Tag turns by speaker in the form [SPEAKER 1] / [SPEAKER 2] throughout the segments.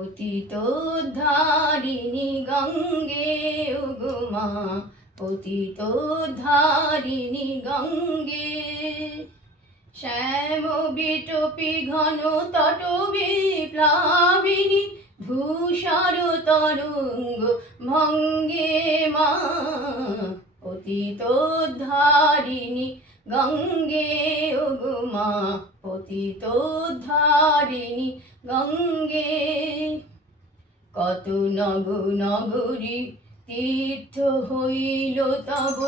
[SPEAKER 1] অতীত ধারিণী গঙ্গে উগুমা অতীত ধারিণী গঙ্গে। শ্যাম বিটপি ঘন তট বিপ্লাবিনী ধূসর তরঙ্গ ভঙ্গে মা। অতীত ধারিণী গঙ্গে উগুমা অতীত ধারিণী গঙ্গে। কত নগ নগরী তীর্থ হইল তব,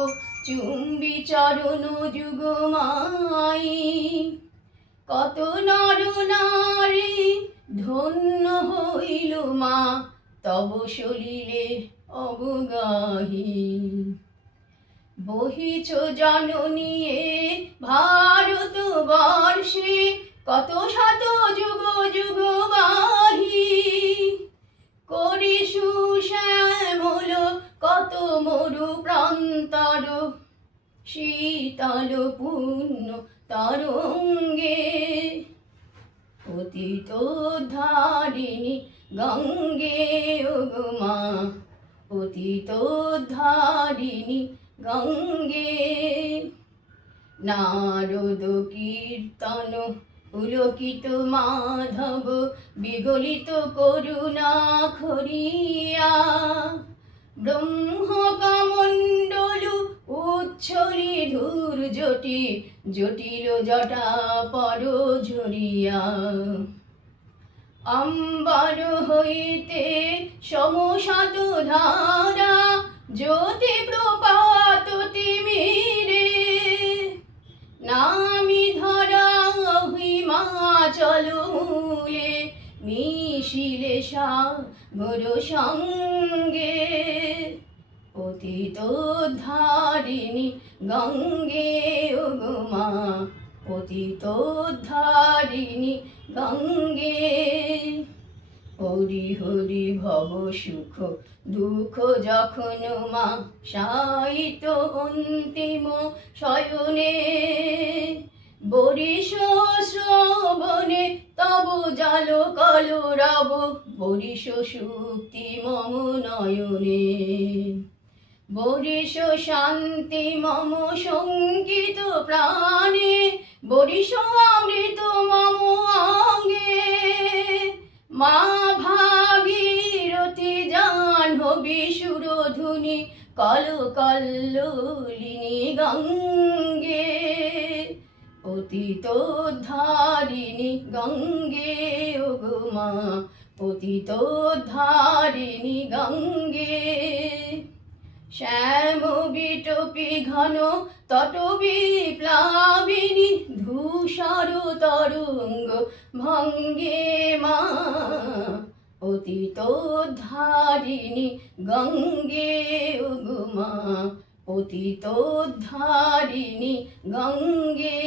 [SPEAKER 1] চুম্বি চরণ যুগমাই কত নর নারী ধন্য হইল মা, তব সলিলে অবগাহী। বহিছ জননীয়ে ভারত বর্ষে কত শত যুগ যুগ বাহি। করি সুশ্যামল, কত মরু প্রান্তর, শীতল পূর্ণ তরঙ্গে। অতীত ধারিণী গঙ্গে উগমা অতীত ধারিণী গঙ্গে নারদ কীর্তন পুলকিত মাধব বিগলিত করুণা খরিয়া ব্রহ্ম কমণ্ডলু উচ্ছলি ধূর জটি জটিল জটা পর ঝরিয়া। অম্বর হইতে সমসাত ধারা জ্যোতি হিমাচল মূলে মিশিলে সাগর সঙ্গে। অতীত ধারিণী গঙ্গে উগমা অতীত ধারিণী গঙ্গে। হরি হরি ভব সুখ দুঃখ যখন মা সাইত অন্তিম শয়নে। বরিশ শ্রবণে তব জাল কল রব বরিশ সুক্তি মম নয়নে। বরিশ শান্তি মম সংগীত প্রাণে বরিশ অমৃত মম অঙ্গে। মা ভাগীরথী জাহ্নবী সুরধুনি, কল কল্লোলিনী গঙ্গে। অতীত ধারিণী গঙ্গে ওগমা অতীত ধারিণী গঙ্গে। শ্যাম বিটপি ঘন তট বিপ্লাবিনী ধূসর তরঙ্গ ভঙ্গে মা, অতীত ধারিণী গঙ্গে উগুমা অতীত ধারিণী গঙ্গে।